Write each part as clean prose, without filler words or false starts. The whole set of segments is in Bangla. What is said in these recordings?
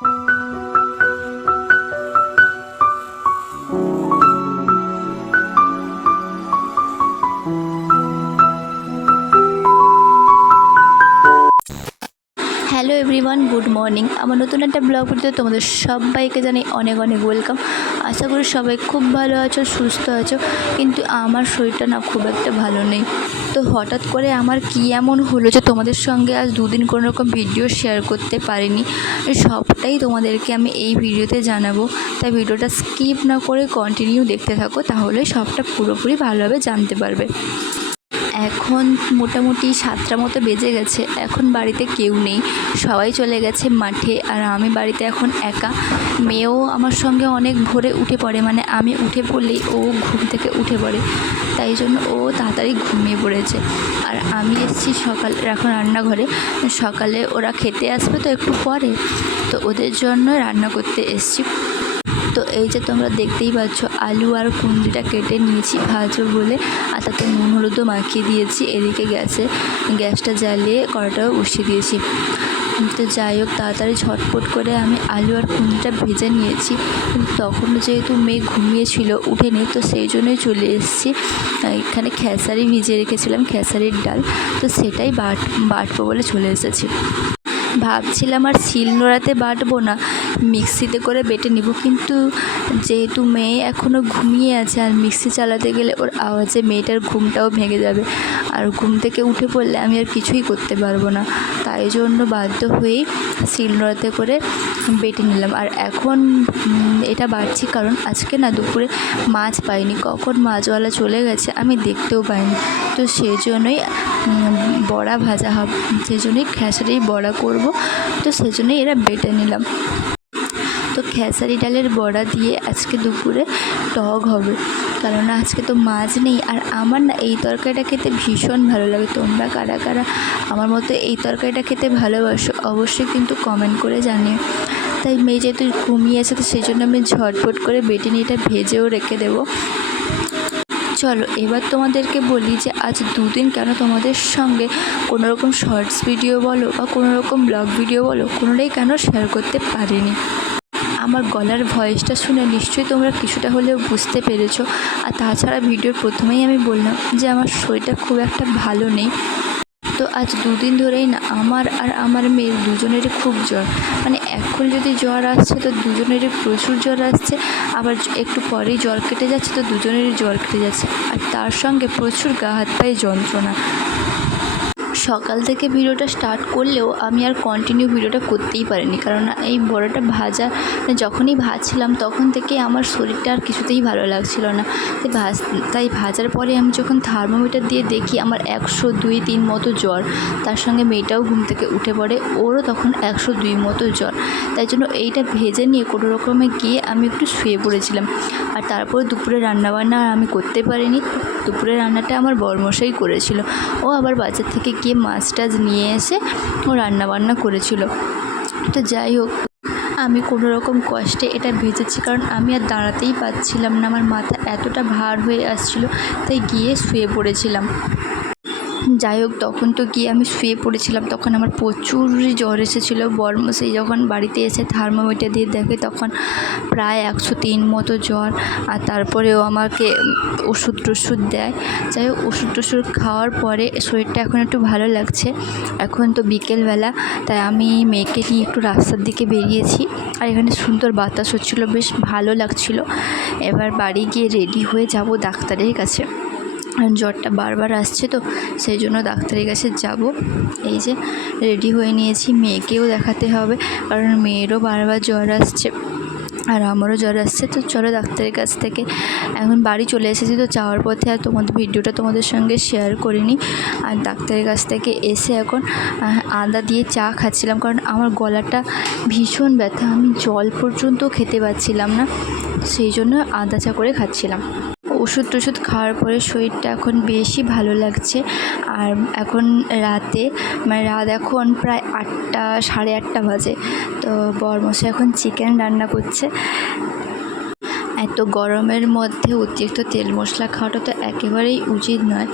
Hello everyone, good morning. আমার নতুন একটা ব্লগ ভিডিওতে তোমাদের সবাইকে জানাই অনেক অনেক ওয়েলকাম। আশা করি সবাই খুব ভালো আছো, সুস্থ আছো। কিন্তু আমার শরীরটা না খুব একটা ভালো নেই। তো হঠাৎ করে আমার কি এমন হলো যে তোমাদের সঙ্গে আজ দুদিন কোনো রকম ভিডিও শেয়ার করতে পারিনি। সবটাই তোমাদেরকে আমি এই ভিডিওতে জানাবো, তাই ভিডিওটা স্কিপ না করে কন্টিনিউ দেখতে থাকো, তাহলে সবটা পুরোপুরি ভালোভাবে জানতে পারবে। এখন মোটামুটি 7টা মতো বেজে গেছে। এখন বাড়িতে কেউ নেই, সবাই চলে গেছে মাঠে, আর আমি বাড়িতে এখন একা। মেয়েও আমার সঙ্গে অনেক ভোরে উঠে পড়ে, মানে আমি উঠে পড়লেই ও ঘুম থেকে উঠে পড়ে, তাই জন্য ও তাড়াতাড়ি ঘুমিয়ে পড়েছে। আর আমি এসেছি সকাল এখন রান্নাঘরে। সকালে ওরা খেতে আসবে তো একটু পরে, তো ওদের জন্য রান্না করতে এসেছি। তো এই যে তোমরা দেখতেই পাচ্ছ, আলু আর কুঁদরিটা কেটে নিয়েছি ভাজবো বলে, আর তাতে নুন হলুদও মাখিয়ে দিয়েছি। এদিকে গ্যাসটা জ্বালিয়ে কড়াটাও বসিয়ে দিয়েছি। তো যাই হোক, তাড়াতাড়ি ঝটপট করে আমি আলু আর কুঁদরিটা ভেজে নিয়েছি। কিন্তু তখনও যেহেতু মেয়ে ঘুমিয়েছিল, উঠেনি, তো সেই জন্যই চলে এসেছি। এখানে খেসারি ভিজিয়ে রেখেছিলাম, খেসারির ডাল, তো সেটাই বাটবো বলে চলে এসেছি। ভাবছিলাম আর শিলনোড়াতে বাটবো না, মিক্সিতে করে বেটে নিব, কিন্তু যেহেতু মেয়ে এখনও ঘুমিয়ে আছে আর মিক্সি চালাতে গেলে ওর আওয়াজে মেয়েটার ঘুমটাও ভেঙে যাবে, আর ঘুম থেকে উঠে পড়লে আমি আর কিছুই করতে পারবো না। তাই জন্য বাধ্য হয়েই শিলনোড়াতে করে বেটে নিলাম। আর এখন এটা বাটছি কারণ আজকে না দুপুরে মাছ পাইনি, কখন মাছওয়ালা চলে গেছে আমি দেখতেও পাইনি। তো সেই জন্যই বড়া ভাজা হবে, সেই জন্যই খেসারি বড়া করব, তো সেই জন্যই এরা বেটে নিলাম। তো খেসারি ডালের বড়া দিয়ে আজকে দুপুরে টক হবে, কারণ আজকে তো মাছ নেই। আর আমার না এই তরকারিটা খেতে ভীষণ ভালো লাগে। তোমরা কারা কারা আমার মতো এই তরকারিটা খেতে ভালোবাসো অবশ্যই কিন্তু কমেন্ট করে জানিও। তাই মেয়ে যেহেতু ঘুমিয়েছে, তো সেই জন্য আমি ঝটপট করে বেটে নিয়ে এটা ভেজেও রেখে দেবো। চলো এবার তোমাদেরকে বলি যে আজ দুদিন কেন তোমাদের সঙ্গে কোনো রকম শর্টস ভিডিও বলো বা কোনো রকম ব্লগ ভিডিও বলো, কোনোটাই কেন শেয়ার করতে পারিনি। আমার গলার ভয়েসটা শুনে নিশ্চয়ই তোমরা কিছুটা হলেও বুঝতে পেরেছো। আর তাছাড়া ভিডিওর প্রথমেই আমি বললাম যে আমার শরীরটা খুব একটা ভালো নেই। তো আজ দুদিন ধরেই না আমার আর আমার মেয়ের দুজনেরই খুব জ্বর, মানে এখন যদি জ্বর আসছে তো দুজনেরই প্রচুর জ্বর আসছে, আবার একটু পরেই জ্বর কেটে যাচ্ছে, তো দুজনেরই জ্বর কেটে যাচ্ছে, আর তার সঙ্গে প্রচুর গা হাত পায়ে যন্ত্রণা। সকাল থেকে ভিডিওটা স্টার্ট করলেও আমি আর কন্টিনিউ ভিডিওটা করতেই পারিনি, কারণ এই বড়াটা যখনই ভাজছিলাম তখন থেকে আমার শরীরটা আর কিছুতেই ভালো লাগছিল না। তাই ভাজার পরে আমি যখন থার্মোমিটার দিয়ে দেখি আমার 102-3 মতো জ্বর, তার সঙ্গে মেয়েটাও ঘুম থেকে উঠে পড়ে, ওরও তখন 102 মতো জ্বর। তাই জন্য এইটা ভেজে নিয়ে কোনো রকমে গিয়ে আমি একটু শুয়ে পড়েছিলাম। আর তারপর দুপুরে রান্নাবান্না আর আমি করতে পারিনি। দুপুরে রান্নাটা আমার বরমশাই করেছিল, ও আবার বাজার থেকে গিয়ে মাছ টাছ নিয়ে এসে ও রান্নাবান্না করেছিল। তো যাই হোক, আমি কোনো রকম কষ্টে এটা ভেজেছি, কারণ আমি আর দাঁড়াতেই পারছিলাম না, আমার মাথা এতটা ভার হয়ে আসছিল, তাই গিয়ে শুয়ে পড়েছিলাম। যাই হোক, তখন তো গিয়ে আমি শুয়ে পড়েছিলাম, তখন আমার প্রচুরই জ্বর এসেছিলো। বরমশাই যখন বাড়িতে এসে থার্মোমিটার দিয়ে দেখে তখন প্রায় 103 মতো জ্বর, আর তারপরেও আমাকে ওষুধ টষুধ দেয়। যাই হোক, ওষুধ টষুধ খাওয়ার পরে শরীরটা এখন একটু ভালো লাগছে। এখন তো বিকেলবেলা, তাই আমি মেয়েকে নিয়ে একটু রাস্তার দিকে বেরিয়েছি, আর এখানে সুন্দর বাতাস হচ্ছিলো, বেশ ভালো লাগছিলো। এবার বাড়ি গিয়ে রেডি হয়ে যাব ডাক্তারের কাছে, জ্বরটা বারবার আসছে, তো সেই জন্য ডাক্তারের কাছে যাব। এই যে রেডি হয়ে নিয়েছি, মেয়েকেও দেখাতে হবে, কারণ মেয়েরও বারবার জ্বর আসছে আর আমারও জ্বর আসছে। তো চলো ডাক্তারের কাছ থেকে এখন বাড়ি চলে এসেছি, তো যাওয়ার পথে আর ভিডিওটা তোমাদের সঙ্গে শেয়ার করিনি। আর ডাক্তারের কাছ থেকে এসে এখন আদা দিয়ে চা খাচ্ছিলাম, কারণ আমার গলাটা ভীষণ ব্যথা, আমি জল পর্যন্ত খেতে পারছিলাম না, সেই জন্য আদা চা করে খাচ্ছিলাম। ওষুধ টষুধ খাওয়ার পরে শরীরটা এখন বেশি ভালো লাগছে। আর এখন রাত এখন প্রায় 8টা, সাড়ে 8টা বাজে। তো বরমশাই এখন চিকেন রান্না করছে। এত গরমের মধ্যে অতিরিক্ত তেল মশলা খাওয়াটা তো একেবারেই উচিত নয়,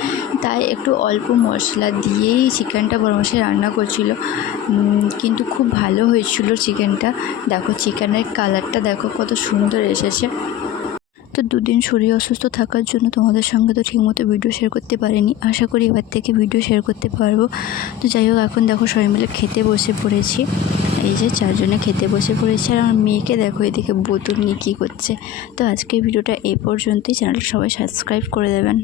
তাই একটু অল্প মশলা দিয়েই চিকেনটা বরমশাই রান্না করছিল। কিন্তু খুব ভালো হয়েছিল চিকেনটা। দেখো চিকেনের কালারটা দেখো কত সুন্দর এসেছে। তো দুদিন শরীর অসুস্থ থাকার জন্য তোমাদের সঙ্গে তো ঠিকমতো ভিডিও শেয়ার করতে পারিনি। আশা করি এবার থেকে ভিডিও শেয়ার করতে পারবো। তো যাই হোক, এখন দেখো সবাই মিলে খেতে বসে পড়েছি। এই যে 4 জনে খেতে বসে পড়েছি, আর আমার মেয়েকে দেখো এদিকে বোতল নিয়ে কী করছে। তো আজকের ভিডিওটা এই পর্যন্তই। চ্যানেলটা সবাই সাবস্ক্রাইব করে দেবেন।